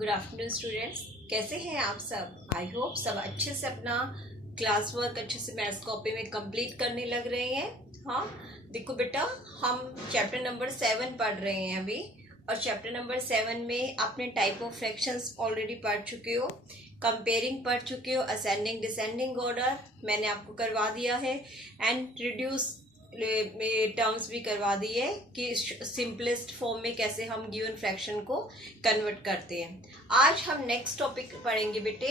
Good afternoon students, कैसे हैं आप सब। आई होप सब अच्छे से अपना क्लास वर्क अच्छे से मैथ्स कॉपी में कंप्लीट करने लग रहे हैं। हाँ, देखो बेटा, हम चैप्टर नंबर 7 पढ़ रहे हैं अभी, और चैप्टर नंबर 7 में आपने टाइप ऑफ फ्रैक्शंस ऑलरेडी पढ़ चुके हो, कंपेयरिंग पढ़ चुके हो, असेंडिंग डिसेंडिंग ऑर्डर मैंने आपको करवा दिया है, एंड रिड्यूस टर्म्स भी करवा दी है कि सिंपलेस्ट फॉर्म में कैसे हम गिवन फ्रैक्शन को कन्वर्ट करते हैं। आज हम नेक्स्ट टॉपिक पढ़ेंगे बेटे,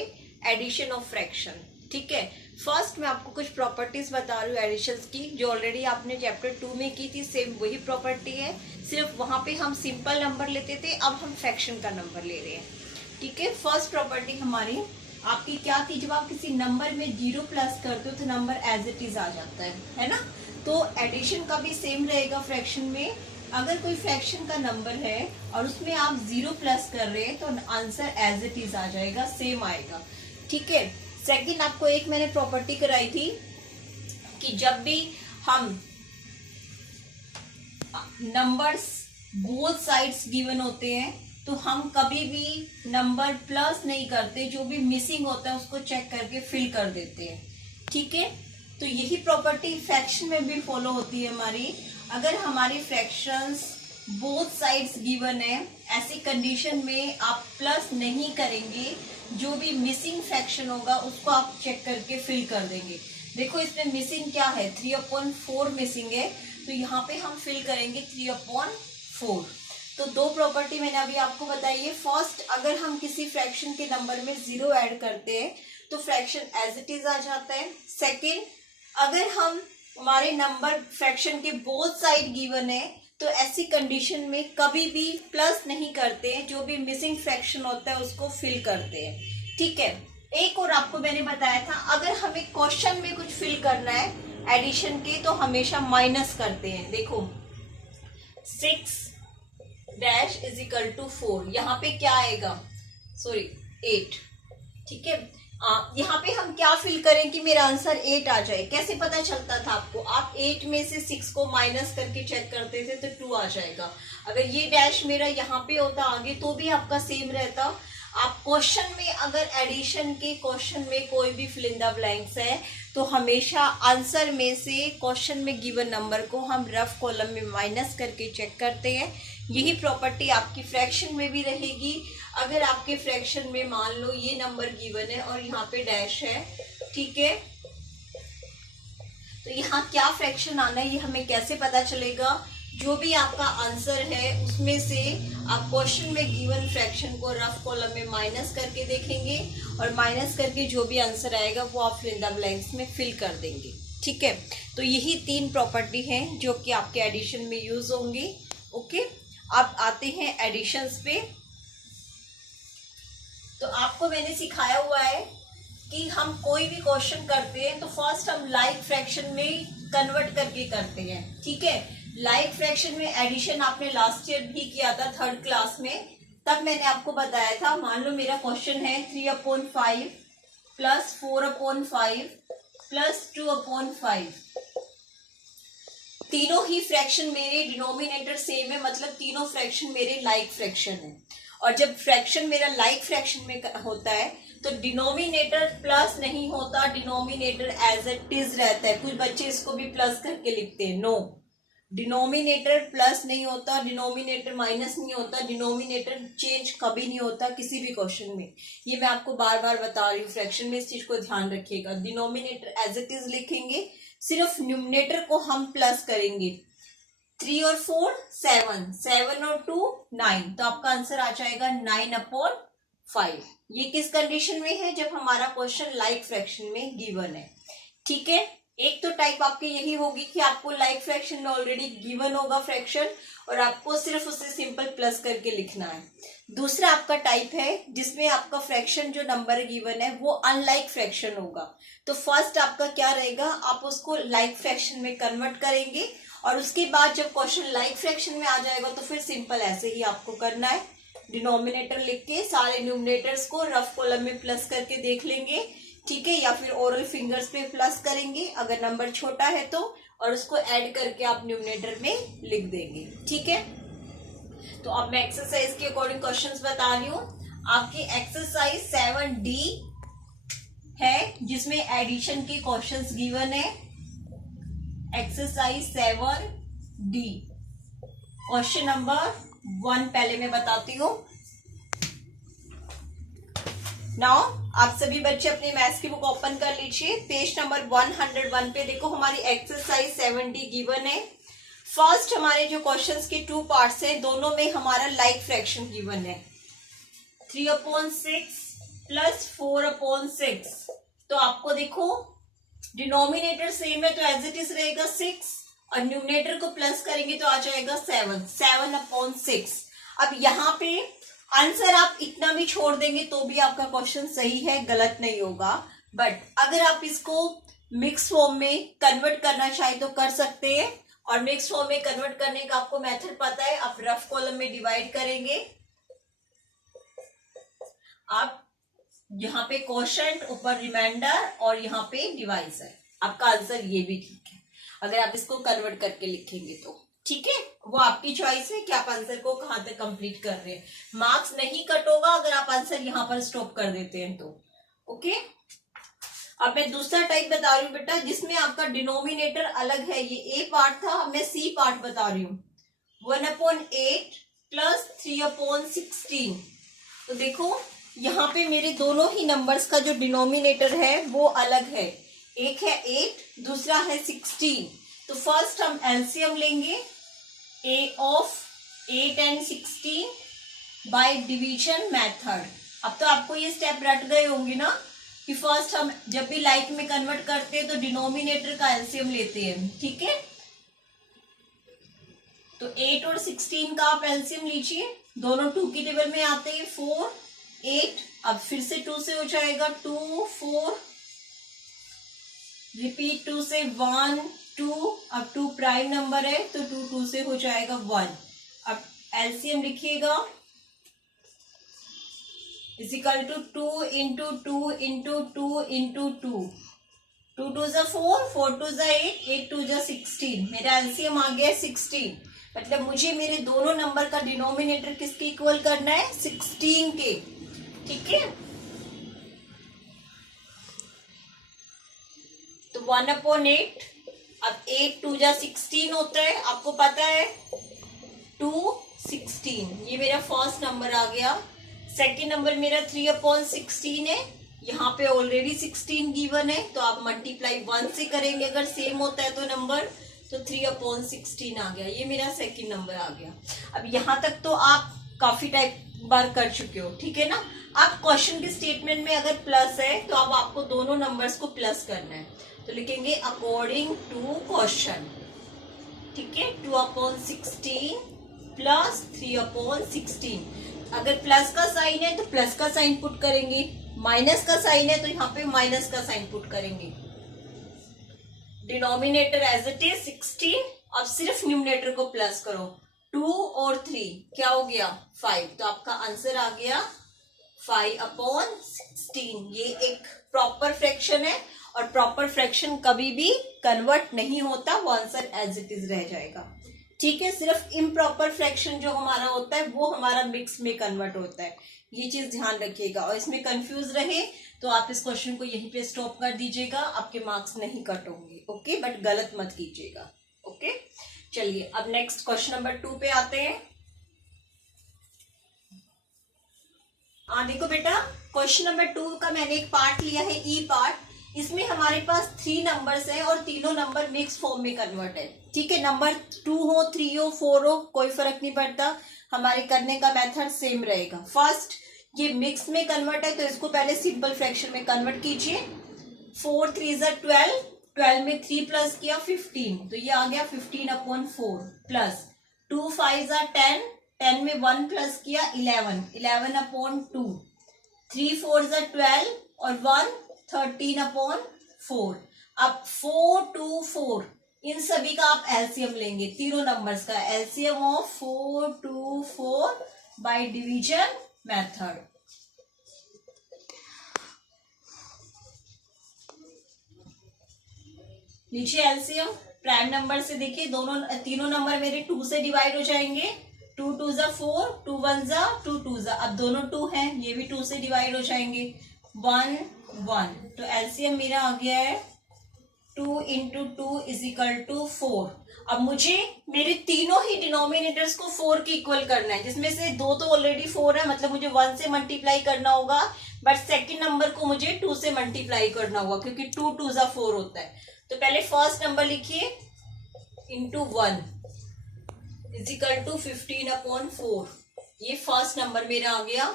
एडिशन ऑफ फ्रैक्शन। ठीक है, फर्स्ट मैं आपको कुछ प्रॉपर्टीज बता रही हूँ एडिशंस की, जो ऑलरेडी आपने चैप्टर 2 में की थी। सेम वही प्रॉपर्टी है, सिर्फ वहां पे हम सिंपल नंबर लेते थे, अब हम फ्रैक्शन का नंबर ले रहे हैं। ठीक है, फर्स्ट प्रॉपर्टी हमारी आपकी क्या थी, जब आप किसी नंबर में 0 प्लस करते हो तो नंबर एज इट इज आ जाता है ना। तो एडिशन का भी सेम रहेगा फ्रैक्शन में। अगर कोई फ्रैक्शन का नंबर है और उसमें आप 0 प्लस कर रहे हैं तो आंसर एज इट इज आ जाएगा, सेम आएगा। ठीक है, सेकंड आपको एक मैंने प्रॉपर्टी कराई थी कि जब भी हम नंबर्स बोथ साइड्स गिवन होते हैं तो हम कभी भी नंबर प्लस नहीं करते, जो भी मिसिंग होता है उसको चेक करके फिल कर देते हैं। ठीक है, तो यही प्रॉपर्टी फ्रैक्शन में भी फॉलो होती है हमारी। अगर हमारी फ्रैक्शंस बोथ साइड्स गिवन है, ऐसी कंडीशन में आप प्लस नहीं करेंगे, जो भी मिसिंग फ्रैक्शन होगा उसको आप चेक करके फिल कर देंगे। देखो इसमें मिसिंग क्या है, 3/4 मिसिंग है, तो यहाँ पे हम फिल करेंगे 3/4। तो दो प्रॉपर्टी मैंने अभी आपको बताई है। फर्स्ट, अगर हम किसी फ्रैक्शन के नंबर में 0 ऐड करते हैं तो फ्रैक्शन एज इट इज आ जाता है। सेकेंड, अगर हम हमारे नंबर फ्रैक्शन के बोथ साइड गिवन है तो ऐसी कंडीशन में कभी भी प्लस नहीं करते हैं, जो भी मिसिंग फ्रैक्शन होता है उसको फिल करते हैं। ठीक है, एक और आपको मैंने बताया था, अगर हमें क्वेश्चन में कुछ फिल करना है एडिशन के तो हमेशा माइनस करते हैं। देखो 6 डैश इज इक्वल टू 4, यहाँ पे क्या आएगा, सॉरी 8। ठीक है, यहाँ पे हम क्या फिल करें कि मेरा आंसर 8 आ जाए। कैसे पता चलता था आपको, आप 8 में से 6 को माइनस करके चेक करते थे तो 2 आ जाएगा। अगर ये डैश मेरा यहाँ पे होता आगे तो भी आपका सेम रहता। आप क्वेश्चन में अगर एडिशन के क्वेश्चन में कोई भी फिल इन द ब्लैंक्स है तो हमेशा आंसर में से क्वेश्चन में गिवन नंबर को हम रफ कॉलम में माइनस करके चेक करते हैं। यही प्रॉपर्टी आपकी फ्रैक्शन में भी रहेगी। अगर आपके फ्रैक्शन में मान लो ये नंबर गिवन है और यहाँ पे डैश है, ठीक है, तो यहाँ क्या फ्रैक्शन आना है ये हमें कैसे पता चलेगा। जो भी आपका आंसर है उसमें से आप क्वेश्चन में गिवन फ्रैक्शन को रफ कॉलम में माइनस करके देखेंगे, और माइनस करके जो भी आंसर आएगा वो आप फिल इन द ब्लैंक्स में फिल कर देंगे। ठीक है, तो यही 3 प्रॉपर्टी हैं जो कि आपके एडिशन में यूज होंगी। ओके, अब आते हैं एडिशंस पे। तो आपको मैंने सिखाया हुआ है कि हम कोई भी क्वेश्चन करते हैं तो फर्स्ट हम लाइक फ्रैक्शन में कन्वर्ट करके करते हैं। ठीक है, लाइक फ्रैक्शन में एडिशन आपने लास्ट ईयर भी किया था 3rd क्लास में, तब मैंने आपको बताया था, मान लो मेरा क्वेश्चन है 3/5 प्लस 4/5 प्लस 2/5। तीनों ही फ्रैक्शन मेरे डिनोमिनेटर सेम है, मतलब तीनों फ्रैक्शन मेरे लाइक फ्रैक्शन है। और जब फ्रैक्शन मेरा लाइक फ्रैक्शन में होता है तो डिनोमिनेटर प्लस नहीं होता, डिनोमिनेटर एज इट इज रहता है। कुछ बच्चे इसको भी प्लस करके लिखते हैं, नो, डिनोमिनेटर प्लस नहीं होता, डिनोमिनेटर माइनस नहीं होता, डिनोमिनेटर चेंज कभी नहीं होता किसी भी क्वेश्चन में। ये मैं आपको बार बार बता रही हूँ, फ्रैक्शन में इस चीज को ध्यान रखिएगा। डिनोमिनेटर एज इट इज लिखेंगे, सिर्फ न्यूमरेटर को हम प्लस करेंगे। 3 और 4 7, 7 और 2 9, तो आपका आंसर आ जाएगा 9/5। ये किस कंडीशन में है, जब हमारा क्वेश्चन लाइक फ्रैक्शन में गिवन है। ठीक है, एक तो टाइप आपकी यही होगी कि आपको लाइक फ्रैक्शन में ऑलरेडी गिवन होगा फ्रैक्शन और आपको सिर्फ उसे सिंपल प्लस करके लिखना है। दूसरा आपका टाइप है जिसमें आपका फ्रैक्शन जो नंबर गिवन है वो अनलाइक फ्रैक्शन होगा। तो फर्स्ट आपका क्या रहेगा, आप उसको लाइक फ्रैक्शन में कन्वर्ट करेंगे, और उसके बाद जब क्वेश्चन लाइक फ्रैक्शन में आ जाएगा तो फिर सिंपल ऐसे ही आपको करना है, डिनोमिनेटर लिख के सारे न्यूमरेटर्स को रफ कॉलम में प्लस करके देख लेंगे। ठीक है, या फिर ओरल फिंगर्स पे प्लस करेंगे अगर नंबर छोटा है तो, और उसको ऐड करके आप न्यूमरेटर में लिख देंगे। ठीक है, तो अब मैं एक्सरसाइज के अकॉर्डिंग क्वेश्चंस बता रही हूँ। आपकी एक्सरसाइज 7D है जिसमें एडिशन के क्वेश्चंस गिवन है। एक्सरसाइज 7D क्वेश्चन नंबर 1 पहले मैं बताती हूँ। नाउ आप सभी बच्चे अपने मैथ्स की बुक ओपन कर लीजिए, पेज नंबर 101 पे देखो हमारी एक्सरसाइज 7D गिवन है। फर्स्ट हमारे जो क्वेश्चंस के 2 पार्ट्स हैं, दोनों में हमारा लाइक फ्रैक्शन गिवन है 3/6 प्लस 4/6। तो आपको देखो डिनोमिनेटर सेम है तो एज इट इज रहेगा 6 और न्यूमरेटर को प्लस करेंगे तो आ जाएगा 7/6। अब यहाँ पे आंसर आप इतना भी छोड़ देंगे तो भी आपका क्वेश्चन सही है, गलत नहीं होगा। बट अगर आप इसको मिक्स फॉर्म में कन्वर्ट करना चाहे तो कर सकते हैं, और मिक्स फॉर्म में कन्वर्ट करने का आपको मेथड पता है। आप रफ कॉलम में डिवाइड करेंगे, आप यहाँ पे क्वोशंट, ऊपर रिमाइंडर और यहाँ पे डिवाइजर। आपका आंसर ये भी ठीक है अगर आप इसको कन्वर्ट करके लिखेंगे तो। ठीक है, वो आपकी चॉइस है कि आप आंसर को कहां तक कंप्लीट कर रहे हैं। मार्क्स नहीं कट होगा अगर आप आंसर यहां पर स्टॉप कर देते हैं तो। ओके, अब मैं दूसरा टाइप बता रही हूँ बेटा, जिसमें आपका डिनोमिनेटर अलग है। ये ए पार्ट था, अब मैं सी पार्ट बता रही हूँ। 1/8 प्लस 3/16। तो देखो यहाँ पे मेरे दोनों ही नंबर्स का जो डिनोमिनेटर है वो अलग है। एक है 8, दूसरा है 16। तो फर्स्ट हम एलसीएम लेंगे, a of 8 and 16 by division method. अब तो आपको ये स्टेप रट गए होंगे ना कि फर्स्ट हम जब भी लाइक में कन्वर्ट करते हैं तो डिनोमिनेटर का एलसीएम लेते हैं। ठीक है, तो 8 और 16 का आप एलसीएम लीजिए, दोनों 2 की टेबल में आते हैं। 4 8, अब फिर से 2 से हो जाएगा 2 4, रिपीट 2 से 1 2, अब 2 प्राइम नंबर है तो 2 2 से हो जाएगा 1। अब एलसीएम लिखिएगा is equal to 2 into 2 into 2 into 2, 2 2 जा 4, 4 2 जा 8, 8 2 जा 16। मेरा एलसीएम आ गया 16। मतलब मुझे मेरे दोनों नंबर का डिनोमिनेटर किसके इक्वल करना है, 16 के। ठीक है, तो 1/8। अब 8 2 जा 16 होता है, आपको पता है 2 16। ये मेरा फर्स्ट नंबर आ गया। सेकेंड नंबर मेरा 3/16 है, यहाँ पे ऑलरेडी 16 गिवन है तो आप मल्टीप्लाई 1 से करेंगे अगर सेम होता है तो नंबर, तो 3/16 आ गया। ये मेरा सेकेंड नंबर आ गया। अब यहाँ तक तो आप काफी टाइप बार कर चुके हो। ठीक है ना, आप क्वेश्चन के स्टेटमेंट में अगर प्लस है तो अब आपको दोनों नंबर्स को प्लस करना है, तो लिखेंगे अकॉर्डिंग टू क्वेश्चन। ठीक है, 2/16 प्लस 3/16। अगर प्लस का साइन है तो प्लस का साइन पुट करेंगे, माइनस का साइन है तो यहाँ पे माइनस का साइन पुट करेंगे। डिनोमिनेटर एज इट इज 16, अब सिर्फ न्यूमरेटर को प्लस करो। 2 और 3 क्या हो गया 5, तो आपका आंसर आ गया 5/16। ये एक प्रॉपर फ्रैक्शन है और प्रॉपर फ्रैक्शन कभी भी कन्वर्ट नहीं होता, वो आंसर एज इट इज रह जाएगा। ठीक है, सिर्फ इम्प्रॉपर फ्रैक्शन जो हमारा होता है वो हमारा मिक्स में कन्वर्ट होता है, ये चीज ध्यान रखिएगा। और इसमें कंफ्यूज रहे तो आप इस क्वेश्चन को यहीं पे स्टॉप कर दीजिएगा, आपके मार्क्स नहीं कट होंगे। ओके, बट गलत मत कीजिएगा। ओके, चलिए अब नेक्स्ट क्वेश्चन नंबर 2 पे आते हैं। देखो बेटा, क्वेश्चन नंबर 2 का मैंने एक पार्ट लिया है, ई पार्ट। इसमें हमारे पास 3 नंबर्स हैं और तीनों नंबर मिक्स फॉर्म में कन्वर्ट है। ठीक है, नंबर 2 हो 3 हो 4 हो कोई फर्क नहीं पड़ता, हमारे करने का मेथड सेम रहेगा। फर्स्ट ये मिक्स में कन्वर्ट है तो इसको पहले सिंपल फ्रैक्शन में कन्वर्ट कीजिए। 4 3 जा 12, 12 में 3 प्लस किया 15, तो ये आ गया 15/4 प्लस 2 5 जा 10, 10 में 1 प्लस किया 11, 11/2, 3 4 जा 12 और 1 13/4। अब 4 2 4 इन सभी का आप एलसीएम लेंगे, तीनों नंबर्स का LCM of 4 2 4 by division method. लीजिए एलसीएम प्राइम नंबर से। देखिए दोनों तीनों नंबर मेरे 2 से डिवाइड हो जाएंगे, 2 2 जा 4, 2 1 जा 2 2 जा, अब दोनों 2 हैं, ये भी 2 से डिवाइड हो जाएंगे, 1 1, तो एलसीएम मेरा आ गया है 2 इंटू 2 इज इक्वल टू 4। अब मुझे मेरे तीनों ही डिनोमिनेटर्स को 4 के इक्वल करना है, जिसमें से दो तो ऑलरेडी 4 है, मतलब मुझे 1 से मल्टीप्लाई करना होगा, बट सेकंड नंबर को मुझे 2 से मल्टीप्लाई करना होगा, क्योंकि 2 2 जा 4 होता है। तो पहले फर्स्ट नंबर लिखिए, इंटू 1 इज इक्वल टू 15/4, ये फर्स्ट नंबर मेरा आ गया।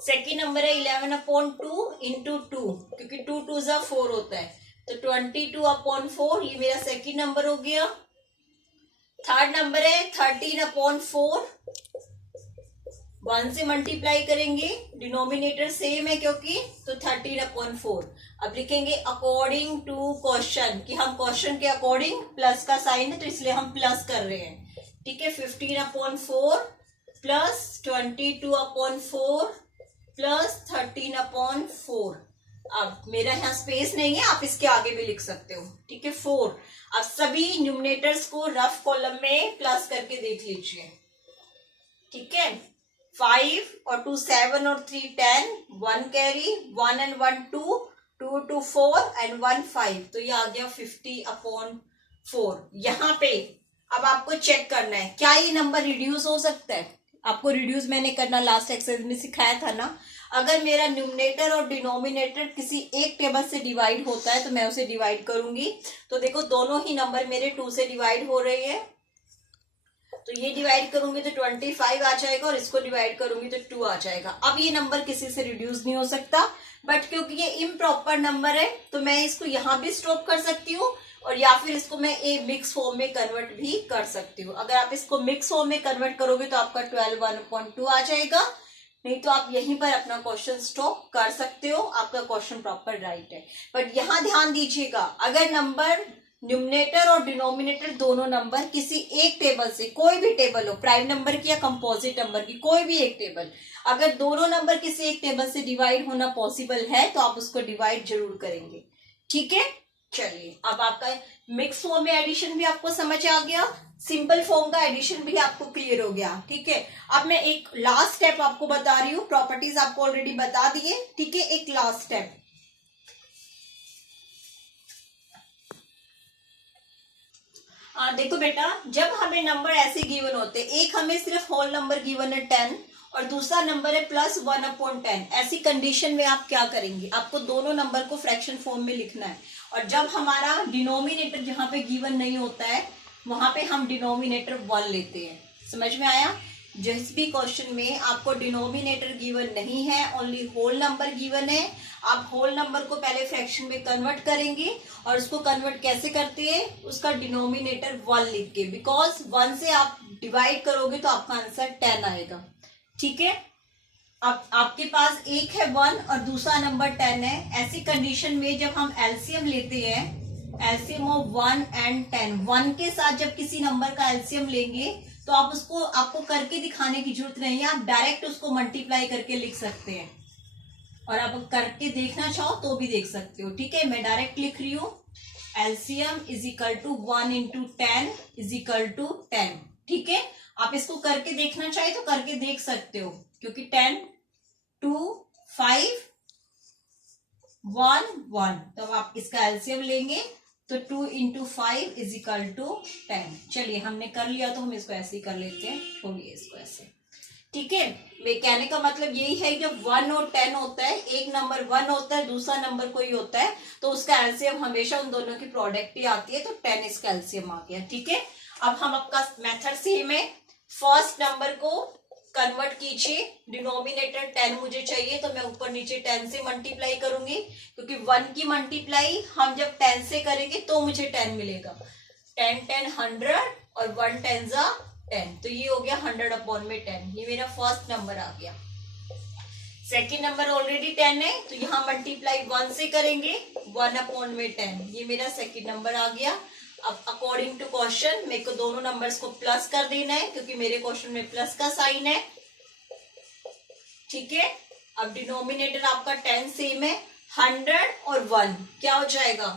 सेकेंड नंबर है 11/2 इंटू 2, क्योंकि 2 2 जा 4 होता है, तो 22/4, ये मेरा सेकेंड नंबर हो गया। थर्ड नंबर है 13/4, 1 से मल्टीप्लाई करेंगे, डिनोमिनेटर सेम है क्योंकि, तो 13/4। अब लिखेंगे अकॉर्डिंग टू क्वेश्चन, कि हम क्वेश्चन के अकॉर्डिंग, प्लस का साइन है तो इसलिए हम प्लस कर रहे हैं, ठीक है। 15/4 प्लस 22/4 प्लस 13/4। अब मेरा यहाँ स्पेस नहीं है, आप इसके आगे भी लिख सकते हो, ठीक है। 4। अब सभी न्यूमरेटर्स को रफ कॉलम में प्लस करके देख लीजिए, ठीक है। 5 और 2 7 और 3 10, 1 कैरी, 1 and 1 2, 2 2 4 and 1 5, तो ये आ गया 50/4। यहाँ पे अब आपको चेक करना है क्या ये नंबर रिड्यूस हो सकता है। आपको रिड्यूस मैंने करना लास्ट एक्सरसाइज में सिखाया था ना। अगर मेरा न्यूमरेटर और डिनोमिनेटर किसी एक टेबल से डिवाइड होता है तो मैं उसे डिवाइड करूंगी। तो देखो दोनों ही नंबर मेरे 2 से डिवाइड हो रहे हैं, तो ये डिवाइड करूंगी तो 25 आ जाएगा, और इसको डिवाइड करूंगी तो 2 आ जाएगा। अब ये नंबर किसी से रिड्यूस नहीं हो सकता, बट क्योंकि ये इम्प्रॉपर नंबर है तो मैं इसको यहाँ भी स्टॉप कर सकती हूँ, और या फिर इसको मैं एक मिक्स फॉर्म में कन्वर्ट भी कर सकती हूँ। अगर आप इसको मिक्स फॉर्म में कन्वर्ट करोगे तो आपका 12/1/2 आ जाएगा, नहीं तो आप यहीं पर अपना क्वेश्चन स्टॉप कर सकते हो, आपका क्वेश्चन प्रॉपर राइट है। बट यहाँ ध्यान दीजिएगा, अगर नंबर न्यूमरेटर और डिनोमिनेटर दोनों नंबर किसी एक टेबल से, कोई भी टेबल हो, प्राइम नंबर की या कंपोजिट नंबर की, कोई भी एक टेबल, अगर दोनों नंबर किसी एक टेबल से डिवाइड होना पॉसिबल है तो आप उसको डिवाइड जरूर करेंगे, ठीक है। चलिए, अब आपका मिक्स फॉर्म में एडिशन भी आपको समझ आ गया, सिंपल फॉर्म का एडिशन भी आपको क्लियर हो गया, ठीक है। अब मैं एक लास्ट स्टेप आपको बता रही हूँ, प्रॉपर्टीज आपको ऑलरेडी बता दिए, ठीक है। एक लास्ट स्टेप, देखो बेटा, जब हमें नंबर ऐसे गिवन होते, एक हमें सिर्फ होल नंबर गिवन है 10 और दूसरा नंबर है +1/10, ऐसी कंडीशन में आप क्या करेंगे, आपको दोनों नंबर को फ्रैक्शन फॉर्म में लिखना है। और जब हमारा डिनोमिनेटर जहां पे गिवन नहीं होता है वहां पे हम डिनोमिनेटर 1 लेते हैं। समझ में आया? जिस भी क्वेश्चन में आपको डिनोमिनेटर गिवन नहीं है, ओनली होल नंबर गिवन है, आप होल नंबर को पहले फ्रैक्शन में कन्वर्ट करेंगे। और उसको कन्वर्ट कैसे करते हैं, उसका डिनोमिनेटर 1 लिख के, बिकॉज 1 से आप डिवाइड करोगे तो आपका आंसर 10 आएगा, ठीक है। अब आपके पास एक है 1 और दूसरा नंबर 10 है। ऐसी कंडीशन में जब हम एलसीएम लेते हैं, एलसीएम ऑफ 1 and 10, 1 के साथ जब किसी नंबर का एलसीएम लेंगे तो आप उसको, आपको करके दिखाने की जरूरत नहीं है, आप डायरेक्ट उसको मल्टीप्लाई करके लिख सकते हैं। और आप करके देखना चाहो तो भी देख सकते हो, ठीक है। मैं डायरेक्ट लिख रही हूँ, LCM is equal to 1 × 10 is equal to 10, ठीक है। आप इसको करके देखना चाहे तो करके देख सकते हो, क्योंकि 10 2 5 1 1, तो आप इसका एलसीएम लेंगे तो 2 × 5 इज इक्वल टू 10। चलिए, हमने कर लिया तो हम इसको ऐसे ही कर लेते हैं, छोड़िए इसको ऐसे, ठीक है। मैं कहने का मतलब यही है, जब 1 और 10 होता है, एक नंबर 1 होता है, दूसरा नंबर कोई होता है, तो उसका एलसीएम हमेशा उन दोनों की प्रोडक्ट ही आती है, तो 10 इसका एलसीएम आ गया, ठीक है। अब हम आपका मेथड सेम है, फर्स्ट नंबर को कन्वर्ट कीजिए, डिनोमिनेटर 10 मुझे चाहिए तो मैं ऊपर नीचे 10 से मल्टीप्लाई करूंगी, क्योंकि 1 की मल्टीप्लाई हम जब 10 से करेंगे तो मुझे 10 मिलेगा। 10 10 100 और 1 10 जा 10, तो ये हो गया 100/10, ये मेरा फर्स्ट नंबर आ गया। सेकेंड नंबर ऑलरेडी 10 है तो यहाँ मल्टीप्लाई 1 से करेंगे, 1/10, ये मेरा सेकेंड नंबर आ गया। अब अकॉर्डिंग टू क्वेश्चन मेरे को दोनों नंबर्स को प्लस कर देना है, क्योंकि मेरे क्वेश्चन में प्लस का साइन है, ठीक है। अब डिनोमिनेटर आपका 10 सेम है, 100 और 1 क्या हो जाएगा,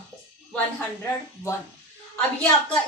101। अब ये आपका